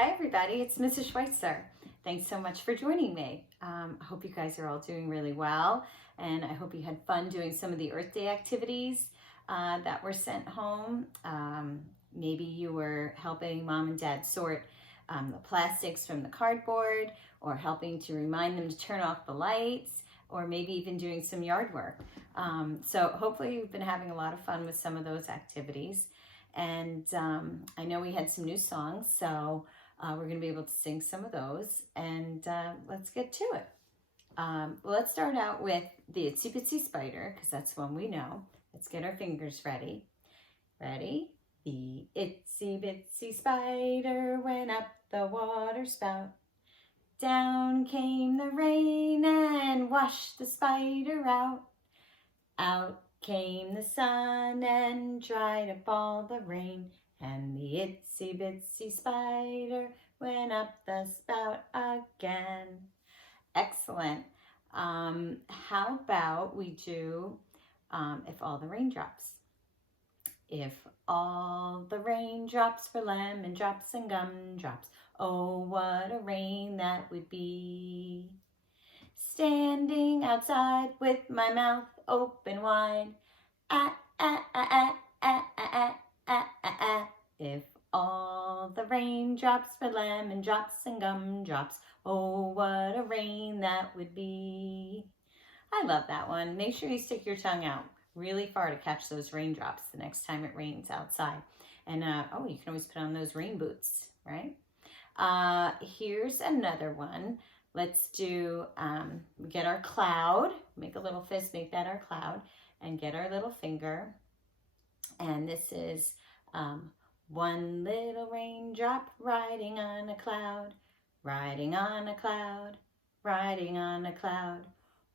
Hi everybody, it's Mrs. Schweitzer. Thanks so much for joining me. I hope you guys are all doing really well, and I hope you had fun doing some of the Earth Day activities that were sent home. Maybe you were helping mom and dad sort the plastics from the cardboard, or helping to remind them to turn off the lights, or maybe even doing some yard work. So hopefully you've been having a lot of fun with some of those activities. And I know we had some new songs, so we're going to be able to sing some of those, and let's get to it. Well, let's start out with the Itsy Bitsy Spider, because that's one we know. Let's get our fingers ready. Ready? The itsy bitsy spider went up the water spout. Down came the rain and washed the spider out. Out came the sun and dried up all the rain. And the itsy bitsy spider went up the spout again. Excellent. How about we do If All the Raindrops? If all the raindrops were lemon drops and gumdrops, oh, what a rain that would be. Standing outside with my mouth open wide, ah, ah, ah, ah, ah, ah, ah, ah, ah. If all the raindrops were lemon drops and gumdrops, oh, what a rain that would be. I love that one. Make sure you stick your tongue out really far to catch those raindrops the next time it rains outside. And oh, you can always put on those rain boots, right? Here's another one. Let's do, get our cloud, make a little fist, make that our cloud, and get our little finger. And this is one little raindrop riding on a cloud, riding on a cloud, riding on a cloud.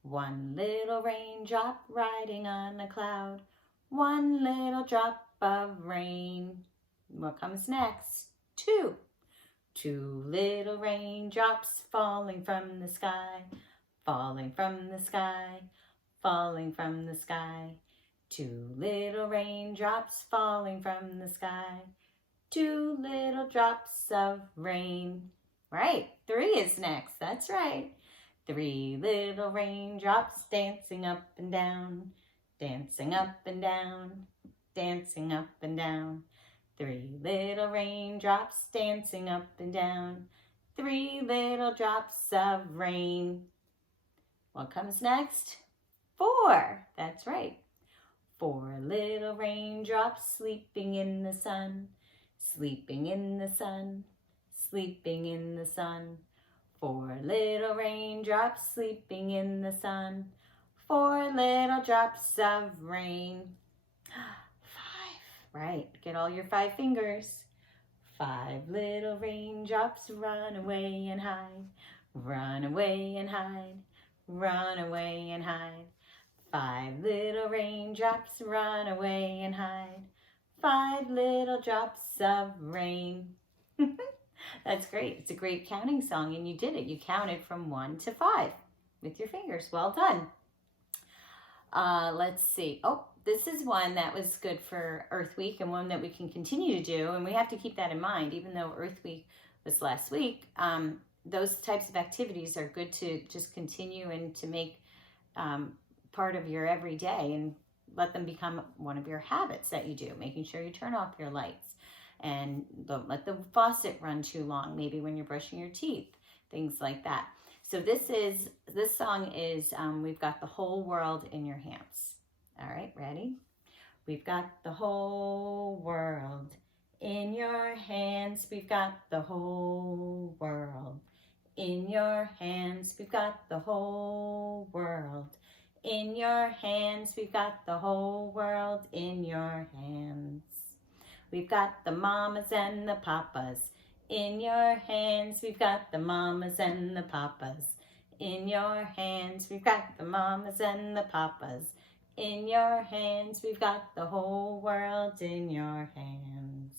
One little raindrop riding on a cloud, one little drop of rain. What comes next? Two. Two little raindrops falling from the sky, falling from the sky, falling from the sky. Two little raindrops falling from the sky, two little drops of rain. Right, three is next, that's right. Three little raindrops dancing up and down, dancing up and down, dancing up and down. Three little raindrops dancing up and down, three little drops of rain. What comes next? Four, that's right. Four little raindrops sleeping in the sun, sleeping in the sun, sleeping in the sun. Four little raindrops sleeping in the sun, four little drops of rain. Five, right, get all your five fingers. Five little raindrops run away and hide, run away and hide, run away and hide. Five little raindrops run away and hide, five little drops of rain. That's great. It's a great counting song, and you did it. You counted from 1 to 5 with your fingers. Well done. Let's see. Oh, this is one that was good for Earth Week, and one that we can continue to do, and we have to keep that in mind. Even though Earth Week was last week, those types of activities are good to just continue and to make part of your everyday, and let them become one of your habits that you do, making sure you turn off your lights. And don't let the faucet run too long, maybe when you're brushing your teeth, things like that. So this song is, We've Got the Whole World in Your Hands. All right, ready? We've got the whole world in your hands. We've got the whole world in your hands. We've got the whole world in your hands. We've got the whole world in your hands. We've got the mamas and the papas in your hands. We've got the mamas and the papas in your hands. We've got the mamas and the papas in your hands. We've got the whole world in your hands.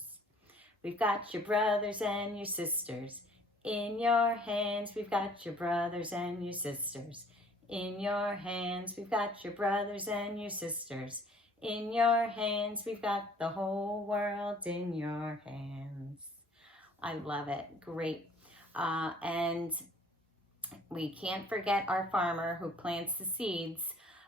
We've got your brothers and your sisters in your hands. We've got your brothers and your sisters in your hands. We've got your brothers and your sisters in your hands. We've got the whole world in your hands. I love it. Great. And we can't forget our farmer who plants the seeds.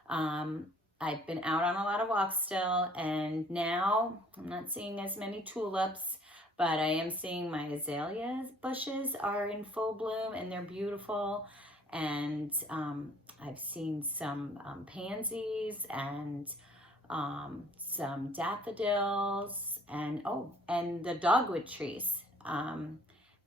I've been out on a lot of walks still, and now I'm not seeing as many tulips, but I am seeing my azalea bushes are in full bloom, and they're beautiful. And I've seen some pansies and some daffodils, and and the dogwood trees.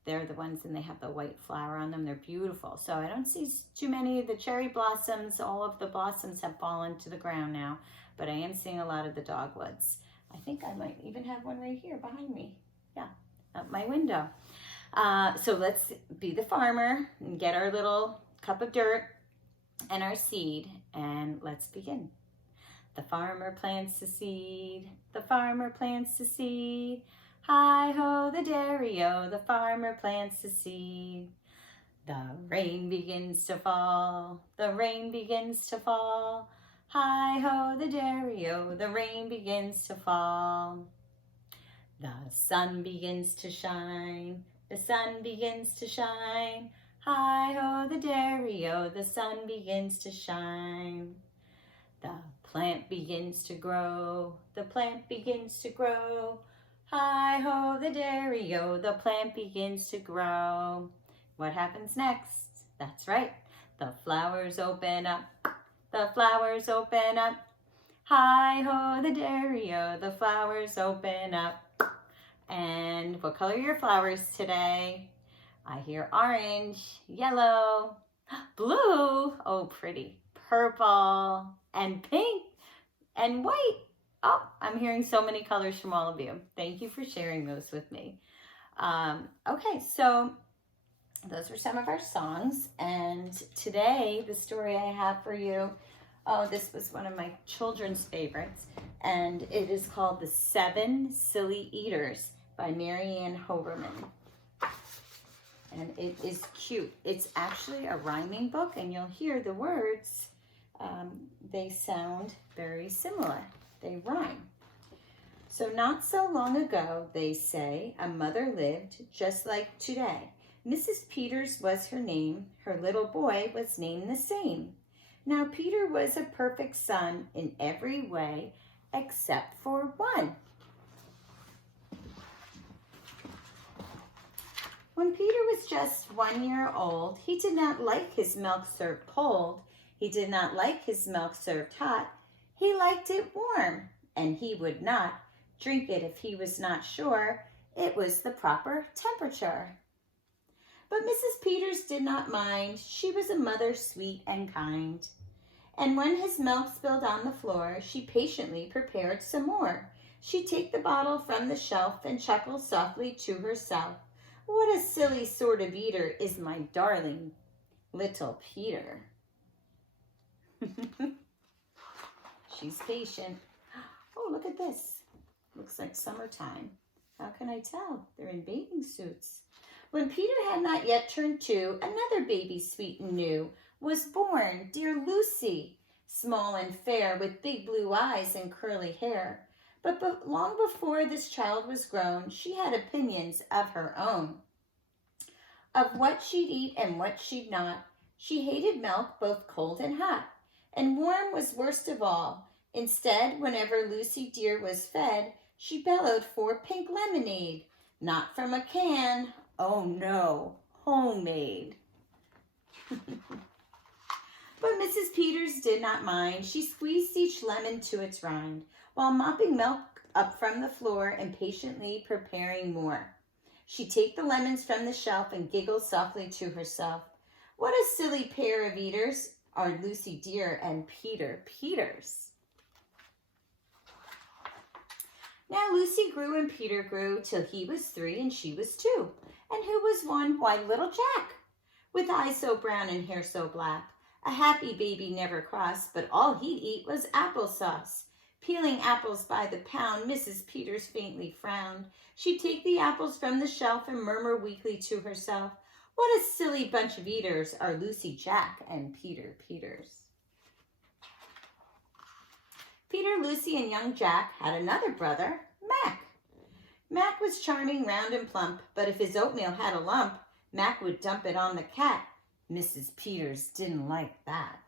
They're the ones, and they have the white flower on them. They're beautiful. So I don't see too many of the cherry blossoms. All of the blossoms have fallen to the ground now, but I am seeing a lot of the dogwoods. I think I might even have one right here behind me. Yeah, out my window. So let's be the farmer and get our little cup of dirt and our seed, and let's begin. The farmer plants the seed. The farmer plants the seed. Hi-ho, the dairy-o, the farmer plants the seed. The rain begins to fall, the rain begins to fall. Hi-ho, the dairy-o, the rain begins to fall. The sun begins to shine, the sun begins to shine. Hi-ho, the dairy-o, the sun begins to shine. The plant begins to grow, the plant begins to grow. Hi-ho, the dairy-o, the plant begins to grow. What happens next? That's right, the flowers open up, the flowers open up. Hi-ho, the dairy-o, the flowers open up. And what color are your flowers today? I hear orange, yellow, blue, oh pretty, purple, and pink, and white. Oh, I'm hearing so many colors from all of you. Thank you for sharing those with me. Okay, so those were some of our songs. And today, the story I have for you, this was one of my children's favorites. And it is called The 7 Silly Eaters by Marianne Hoverman. And it is cute. It's actually a rhyming book, and you'll hear the words. They sound very similar. They rhyme. So not so long ago, they say, a mother lived just like today. Mrs. Peters was her name. Her little boy was named the same. Now Peter was a perfect son in every way except for one. When Peter was just 1 year old, he did not like his milk served cold. He did not like his milk served hot. He liked it warm, and he would not drink it if he was not sure it was the proper temperature. But Mrs. Peters did not mind. She was a mother sweet and kind. And when his milk spilled on the floor, she patiently prepared some more. She'd take the bottle from the shelf and chuckle softly to herself. What a silly sort of eater is my darling little Peter. She's patient. Oh, look at this. Looks like summertime. How can I tell? They're in bathing suits. When Peter had not yet turned 2, another baby sweet and new was born, dear Lucy, small and fair, with big blue eyes and curly hair. But long before this child was grown, she had opinions of her own, of what she'd eat and what she'd not. She hated milk both cold and hot, and warm was worst of all. Instead, whenever Lucy dear was fed, she bellowed for pink lemonade, not from a can, oh no, homemade. But Mrs. Peters did not mind. She squeezed each lemon to its rind, while mopping milk up from the floor and patiently preparing more. She'd take the lemons from the shelf and giggle softly to herself. What a silly pair of eaters are Lucy dear and Peter Peters. Now Lucy grew and Peter grew till he was 3 and she was 2. And who was one? Why, little Jack, with eyes so brown and hair so black. A happy baby, never cross, but all he'd eat was applesauce. Peeling apples by the pound, Mrs. Peters faintly frowned. She'd take the apples from the shelf and murmur weakly to herself, what a silly bunch of eaters are Lucy, Jack, and Peter Peters. Peter, Lucy, and young Jack had another brother, Mac. Mac was charming, round, and plump, but if his oatmeal had a lump, Mac would dump it on the cat. Mrs. Peters didn't like that.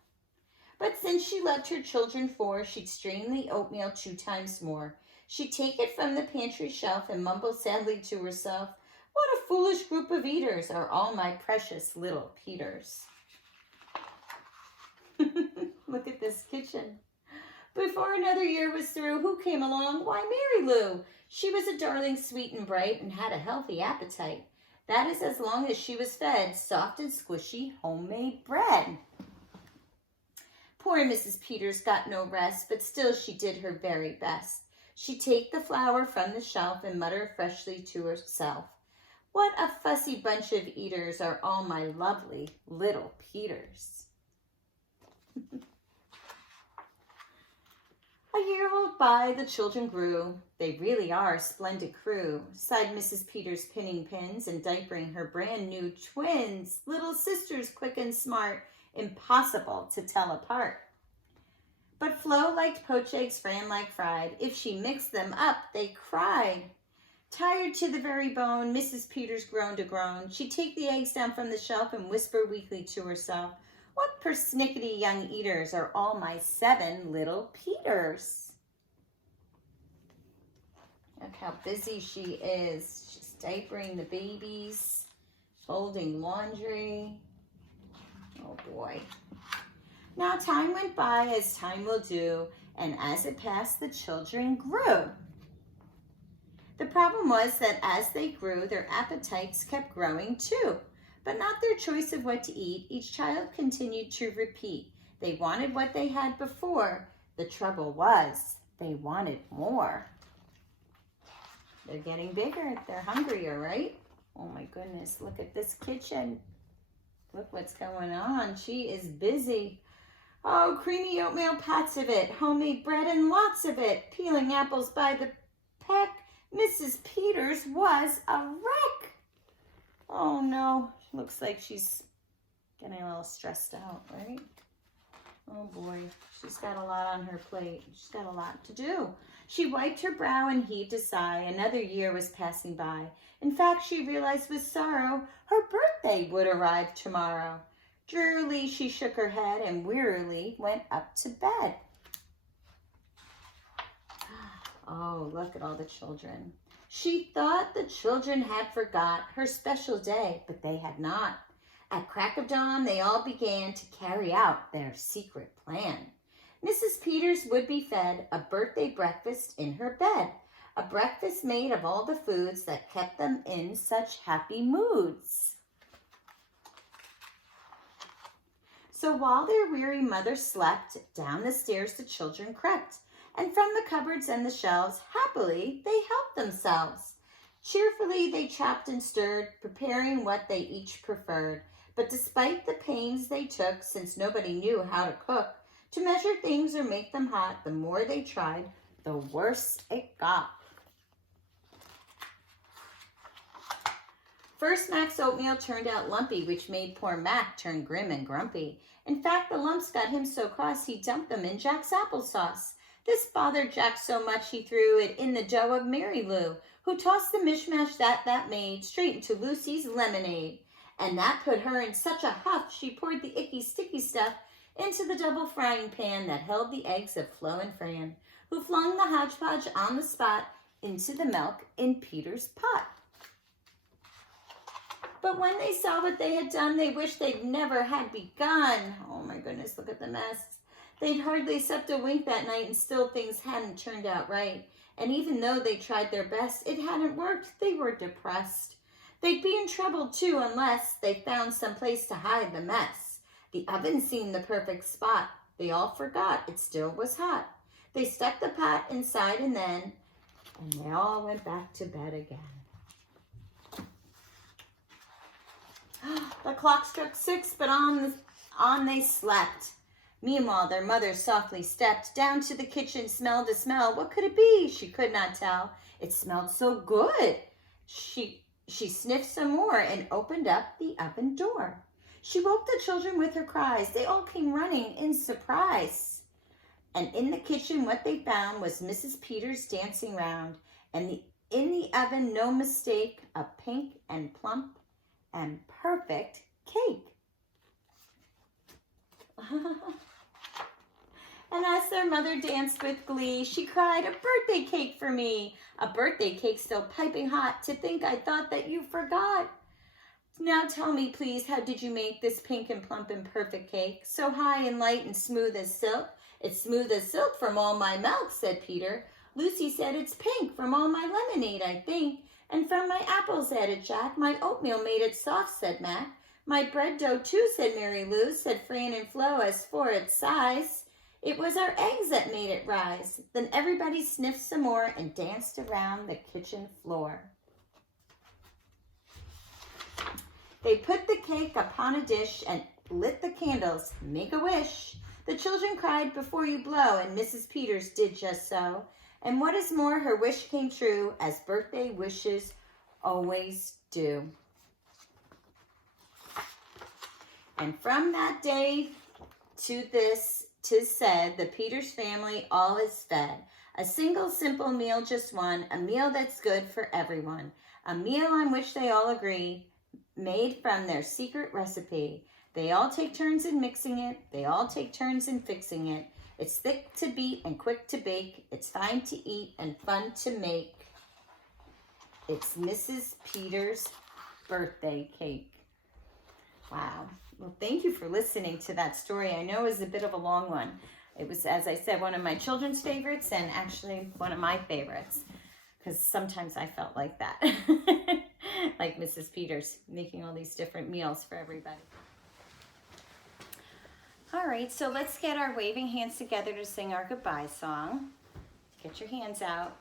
But since she loved her children four, she'd strain the oatmeal 2 times more. She'd take it from the pantry shelf and mumble sadly to herself, "What a foolish group of eaters are all my precious little Peters." Look at this kitchen. Before another year was through, who came along? Why, Mary Lou. She was a darling, sweet and bright, and had a healthy appetite. That is as long as she was fed soft and squishy homemade bread. Poor Mrs. Peters got no rest, but still she did her very best. She'd take the flour from the shelf and mutter freshly to herself, "What a fussy bunch of eaters are all my lovely little Peters." A year rolled by, the children grew. "They really are a splendid crew," sighed Mrs. Peters, pinning pins and diapering her brand new twins. Little sisters, quick and smart, impossible to tell apart. But Flo liked poached eggs, Fran liked fried. If she mixed them up, they cried. Tired to the very bone, Mrs. Peters groaned a groan. She'd take the eggs down from the shelf and whisper weakly to herself, "What persnickety young eaters are all my 7 little Peters?" Look how busy she is. She's diapering the babies, folding laundry. Oh boy. Now time went by as time will do, and as it passed, the children grew. The problem was that as they grew, their appetites kept growing too. But not their choice of what to eat. Each child continued to repeat. They wanted what they had before. The trouble was, they wanted more. They're getting bigger. They're hungrier, right? Oh my goodness, look at this kitchen. Look what's going on. She is busy. Oh, creamy oatmeal, pots of it. Homemade bread and lots of it. Peeling apples by the peck. Mrs. Peters was a wreck. Oh no. Looks like she's getting a little stressed out, right? Oh boy, she's got a lot on her plate. She's got a lot to do. She wiped her brow and heaved a sigh. Another year was passing by. In fact, she realized with sorrow her birthday would arrive tomorrow. Drearily, she shook her head and wearily went up to bed. Oh, look at all the children. She thought the children had forgot her special day, but they had not. At crack of dawn, they all began to carry out their secret plan. Mrs. Peters would be fed a birthday breakfast in her bed, a breakfast made of all the foods that kept them in such happy moods. So while their weary mother slept, down the stairs the children crept, and from the cupboards and the shelves, happily they helped themselves. Cheerfully they chopped and stirred, preparing what they each preferred. But despite the pains they took, since nobody knew how to cook, to measure things or make them hot, the more they tried, the worse it got. First, Mac's oatmeal turned out lumpy, which made poor Mac turn grim and grumpy. In fact, the lumps got him so cross he dumped them in Jack's applesauce. This bothered Jack so much he threw it in the dough of Mary Lou, who tossed the mishmash that made straight into Lucy's lemonade. And that put her in such a huff, she poured the icky, sticky stuff into the double frying pan that held the eggs of Flo and Fran, who flung the hodgepodge on the spot into the milk in Peter's pot. But when they saw what they had done, they wished they'd never had begun. Oh my goodness, look at the mess. They'd hardly slept a wink that night, and still things hadn't turned out right. And even though they tried their best, it hadn't worked. They were depressed. They'd be in trouble too unless they found some place to hide the mess. The oven seemed the perfect spot. They all forgot it still was hot. They stuck the pot inside and they all went back to bed again. The clock struck 6, but on they slept. Meanwhile, their mother softly stepped down to the kitchen, smelled a smell. What could it be? She could not tell. It smelled so good. She sniffed some more and opened up the oven door. She woke the children with her cries. They all came running in surprise. And in the kitchen, what they found was Mrs. Peters dancing round, and In the oven, no mistake, a pink and plump and perfect cake. And as their mother danced with glee, she cried, "A birthday cake for me! A birthday cake still piping hot. To think I thought that you forgot. Now tell me, please, how did you make this pink and plump and perfect cake? So high and light and smooth as silk." "It's smooth as silk from all my milk," said Peter. "Lucy said it's pink from all my lemonade, I think. And from my apples," added Jack. "My oatmeal made it soft," said Mac. "My bread dough, too," said Mary Lou. Said Fran and Flo, as for its size, "It was our eggs that made it rise." Then everybody sniffed some more and danced around the kitchen floor. They put the cake upon a dish and lit the candles. "Make a wish." The children cried, "Before you blow," and Mrs. Peters did just so. And what is more, her wish came true, as birthday wishes always do. And from that day to this, 'tis said, the Peters family all is fed. A single simple meal, just one, a meal that's good for everyone. A meal on which they all agree, made from their secret recipe. They all take turns in mixing it. They all take turns in fixing it. It's thick to beat and quick to bake. It's fine to eat and fun to make. It's Mrs. Peters' birthday cake. Wow. Well, thank you for listening to that story. I know it was a bit of a long one. It was, as I said, one of my children's favorites and actually one of my favorites, because sometimes I felt like that. Like Mrs. Peters, making all these different meals for everybody. All right, so let's get our waving hands together to sing our goodbye song. Get your hands out.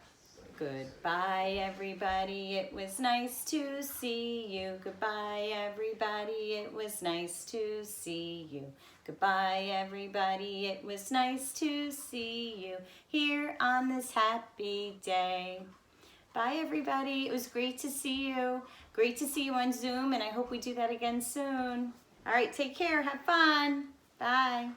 Goodbye, everybody. It was nice to see you. Goodbye, everybody. It was nice to see you. Goodbye, everybody. It was nice to see you here on this happy day. Bye, everybody. It was great to see you. Great to see you on Zoom, and I hope we do that again soon. All right, take care. Have fun. Bye.